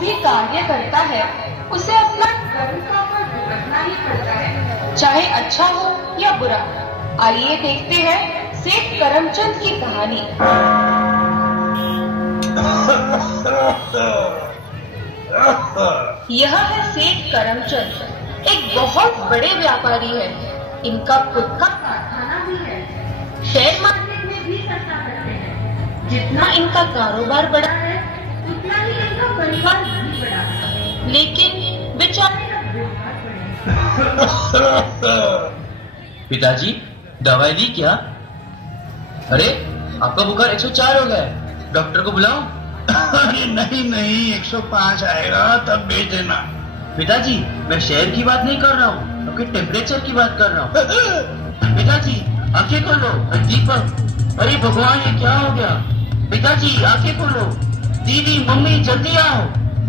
भी कार्य करता है उसे अपना कर्म का फल भुगतना ही पड़ता है, चाहे अच्छा हो या बुरा। आइए देखते हैं सेठ करमचंद की कहानी। यह है सेठ करमचंद, एक बहुत बड़े व्यापारी है। इनका खुद का कारखाना भी है। शेयर मार्केट में भी सट्टा करते हैं। जितना इनका कारोबार बड़ा है उतना ही इनका परिवार भी बड़ा है, लेकिन बेचारे पिताजी, दवाई ली क्या? अरे, आपका बुखार 104 हो गया है, डॉक्टर को बुलाओ। अरे नहीं 105 आएगा तब भेज देना। पिताजी, मैं शहर की बात नहीं कर रहा हूँ, आपके टेम्परेचर की बात कर रहा हूँ। पिताजी, आंखें खोलो, दीपक। अरे भगवान, ये क्या हो गया? पिताजी, आंखें खोलो। दीदी, मम्मी, जल्दी आओ।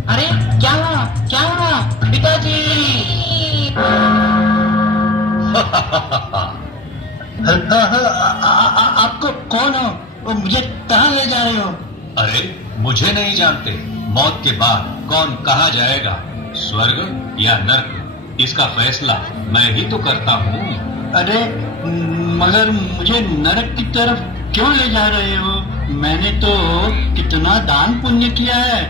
अरे क्या हुआ पिताजी? आपको कौन हो? वो मुझे कहाँ ले जा रहे हो? अरे, मुझे नहीं जानते? मौत के बाद कौन कहाँ जाएगा, स्वर्ग या नर्क, इसका फैसला मैं ही तो करता हूँ। अरे मगर मुझे नरक की तरफ क्यों ले जा रहे हो? मैंने तो कितना दान पुण्य किया है।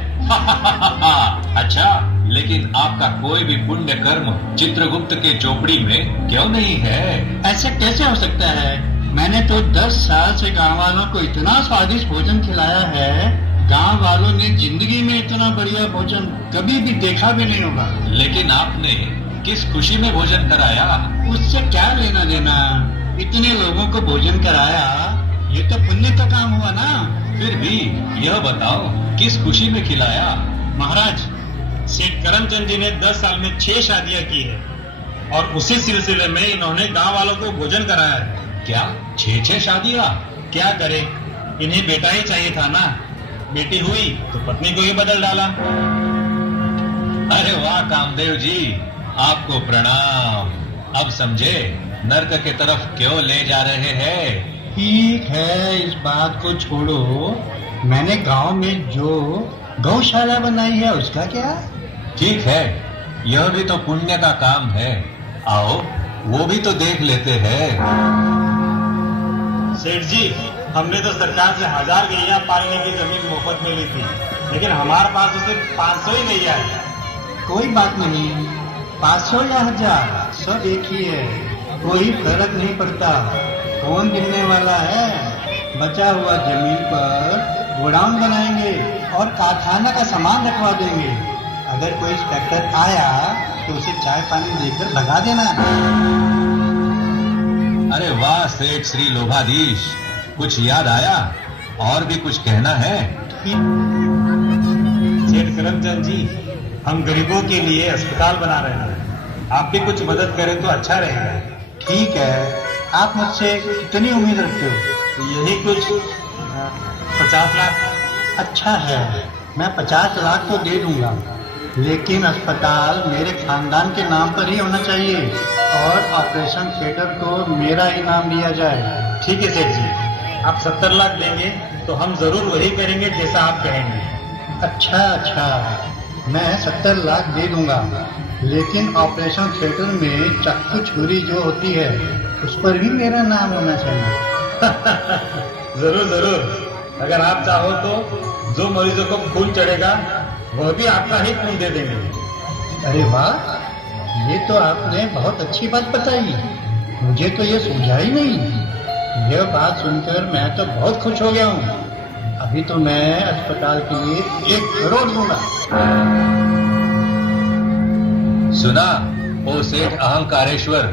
अच्छा, लेकिन आपका कोई भी पुण्य कर्म चित्रगुप्त के चोपड़ी में क्यों नहीं है? ऐसे कैसे हो सकता है? मैंने तो 10 साल से गांव वालों को इतना स्वादिष्ट भोजन खिलाया है, गांव वालों ने जिंदगी में इतना बढ़िया भोजन कभी भी देखा भी नहीं होगा। लेकिन आपने किस खुशी में भोजन कराया? उससे क्या लेना देना? इतने लोगों को भोजन कराया, ये तो पुण्य का काम हुआ ना। फिर भी यह बताओ, किस खुशी में खिलाया? महाराज, सेठ करमचंद जी ने 10 साल में 6 शादियां की है और उसी सिलसिले में इन्होंने गांव वालों को भोजन कराया है। क्या 6 शादियां? क्या करे, इन्हें बेटा ही चाहिए था ना। बेटी हुई तो पत्नी को ही बदल डाला। अरे वाह कामदेव जी, आपको प्रणाम। अब समझे नर्क के तरफ क्यों ले जा रहे हैं। ठीक है, इस बात को छोड़ो। मैंने गांव में जो गौशाला बनाई है उसका क्या? ठीक है, यह भी तो पुण्य का काम है। आओ, वो भी तो देख लेते हैं। सेठ जी, हमने तो सरकार से 1000 गैया पालने की जमीन मुफ्त में ली थी, लेकिन हमारे पास तो सिर्फ 500 ही गैया है। कोई बात नहीं, 500 या 1000 सब एक ही है, कोई फर्क नहीं पड़ता। कौन गिनने वाला है? बचा हुआ जमीन पर गोडाउन बनाएंगे और कारखाना का सामान रखवा देंगे। अगर कोई इंस्पेक्टर आया तो उसे चाय पानी देकर भगा देना। अरे वाह सेठ श्री लोभाधीश, कुछ याद आया? और भी कुछ कहना है? सेठ करमचंद जी, हम गरीबों के लिए अस्पताल बना रहे हैं, आप भी कुछ मदद करें तो अच्छा रहेगा। ठीक है, आप मुझसे कितनी उम्मीद रखते हो? तो यही कुछ 50 लाख। अच्छा है, मैं 50 लाख तो दे दूंगा, लेकिन अस्पताल मेरे खानदान के नाम पर ही होना चाहिए और ऑपरेशन थिएटर को मेरा ही नाम लिया जाए। ठीक है सेठ जी, आप 70 लाख देंगे तो हम जरूर वही करेंगे जैसा आप कहेंगे। अच्छा, मैं 70 लाख दे दूंगा, लेकिन ऑपरेशन थिएटर में चाकू छुरी जो होती है उस पर भी मेरा नाम होना चाहिए। जरूर, अगर आप चाहो तो जो मरीजों को खून चढ़ेगा वह भी आपका ही खून दे देंगे। अरे वाह, ये तो आपने बहुत अच्छी बात बताई, मुझे तो ये सूझा ही नहीं। यह बात सुनकर मैं तो बहुत खुश हो गया हूँ। अभी तो मैं अस्पताल के लिए 1 करोड़ दूंगा। सुना ओ सेठ अहंकारेश्वर,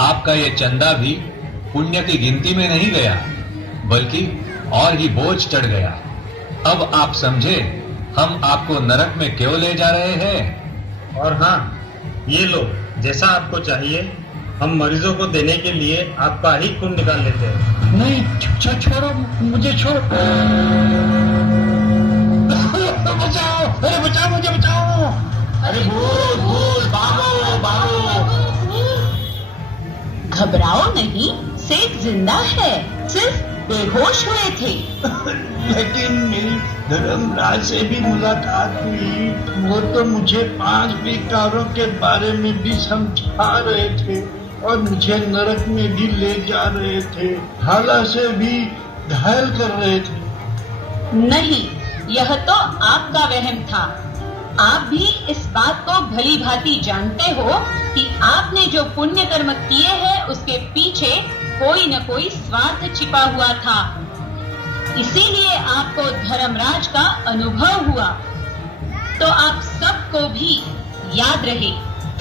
आपका ये चंदा भी पुण्य की गिनती में नहीं गया, बल्कि और ही बोझ चढ़ गया। अब आप समझे हम आपको नरक में क्यों ले जा रहे हैं। और हाँ, ये लो, जैसा आपको चाहिए हम मरीजों को देने के लिए आपका ही खून निकाल लेते हैं। नहीं, छोड़ो, मुझे छोड़ो। बचाओ, अरे बचाओ, मुझे बचाओ। अरे भूल, भागो। घबराओ नहीं, सेठ जिंदा है, सिर्फ बेहोश हुए थे। लेकिन मेरी धर्मराज से भी मुलाकात हुई। वो तो मुझे 5 विकारों के बारे में भी समझा रहे थे और मुझे नरक में भी ले जा रहे थे, भाला से भी घायल कर रहे थे। नहीं, यह तो आपका वहम था। आप भी इस बात को भली भांति जानते हो कि आपने जो पुण्य कर्म किए हैं उसके पीछे कोई न कोई स्वार्थ छिपा हुआ था। इसीलिए आपको धर्मराज का अनुभव हुआ। तो आप सबको भी याद रहे,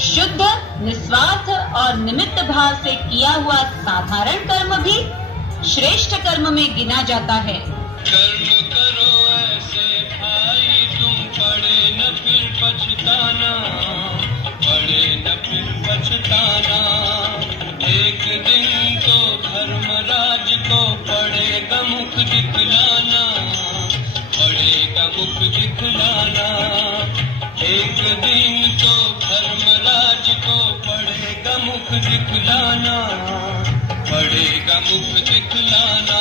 शुद्ध, निस्वार्थ और निमित्त भाव से किया हुआ साधारण कर्म भी श्रेष्ठ कर्म में गिना जाता है। कर्म करो ऐसे भाई, तुम पड़े न फिर पछताना, पड़े न फिर पछताना। एक दिन तो धर्मराज को पड़ेगा मुख दिखलाना, पड़ेगा मुख दिखलाना। एक दिन तो धर्मराज को पड़ेगा मुख दिखलाना, पड़ेगा मुख दिखलाना।